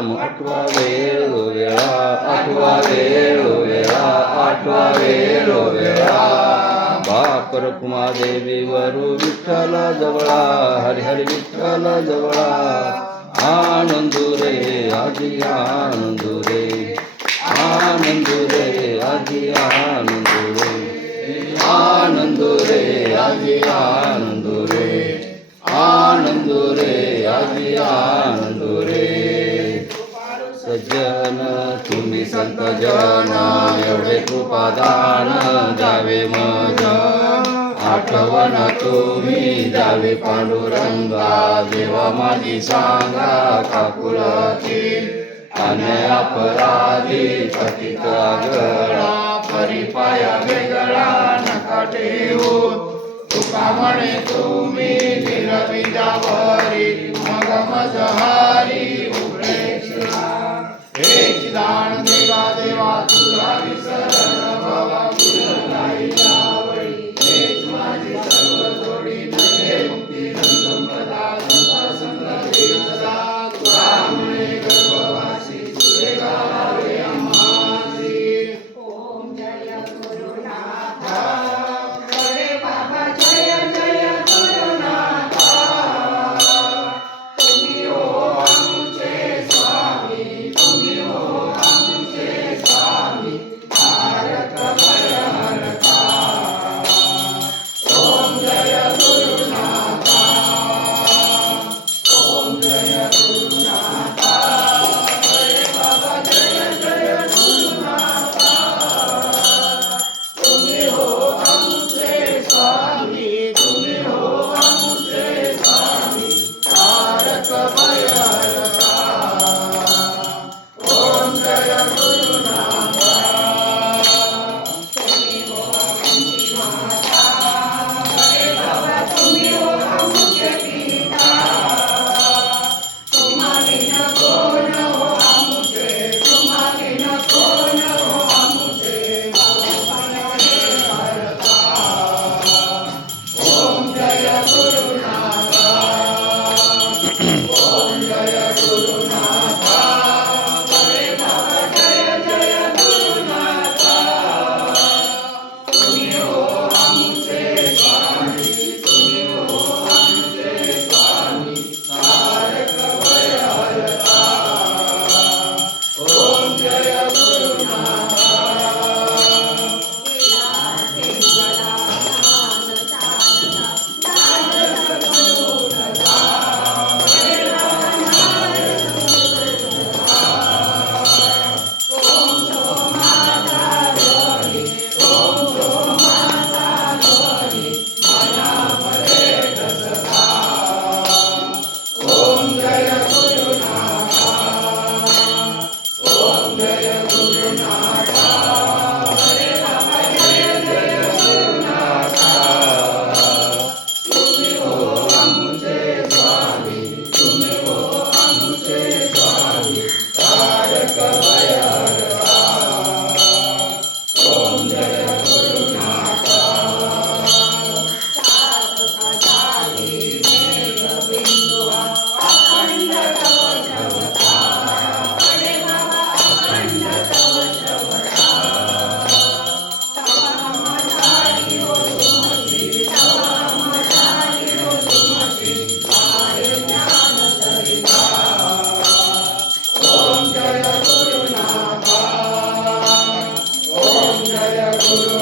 आठवा वेळोवेळा आठवा वेळोवेळा आठवा वेळोवेळा बाप रखुमादेवी वरु विठ्ठल जवळा हरी हरी विठ्ठल जवळा आनंदू रे आधी आनंदू रे आनंदू रे आधी आनंदू रे आनंदू रे आधी आनंदू रे आनंदू रे आधी आनंदू रे सज्जन तुम्ही संत जन एवढे कृपादान द्यावे मज आठवण तुम्ही द्यावे पांडुरंगा देवा माझी सांगा काकुळतील अन्याय अपराधी पतित आगळा परिपाया वेगळा नका ठेवू तुका म्हणे तुम्ही निरविदावरी मग मजहारी उघडे एक दान देवा देवा तुला विसरण बाबा तुला जावळी एक माझी सर्व जोडी नये मुक्ती संपदा संत देवता तुला म्हणे गर्भवासी तुझे गावे आम्हासी ओम जय गुरुनाथ रे बाबा जय जय गुरुनाथ तुम्ही हो आमचे स्वामी तुम्ही हो आमचे स्वामी तारक भयहरता ओम जय गुरुनाथ ओम जय गुरुनाथ रे बाबा जय जय गुरुनाथ तुम्ही हो आमचे स्वामी तुम्ही हो आमचे स्वामी तारक भयहरता ओम जय गुरुनाथ तुम्ही हो आमची माता रे बाबा तुम्ही हो आमचे पिता तुम्हा बिन कोण हो आमचे तुम्हा बिन कोण हो आमचे भयहरता ओम जय गुरुनाथ ओम जय गुरुनाथ रे बाबा जय जय गुरुनाथ तुम्ही हो आमचे स्वामी तुम्ही हो आमचे स्वामी तारक भयहरता ओम जय गुरुनाथ ओम जय गुरुनाथ ओम जय गुरुनाथ रे बाबा जय जय गुरुनाथ तुम्ही हो आमचे स्वामी तुम्ही हो आमचे स्वामी तारक भयहरता ओम जय गुरुनाथ अखंड कवचवता रे बाबा अखंड कवचवता तवामधारी हो तुमची तवामधारी हो तुमची आय ज्ञान सरिता ओम जय गुरुनाथ ओम जय गुरु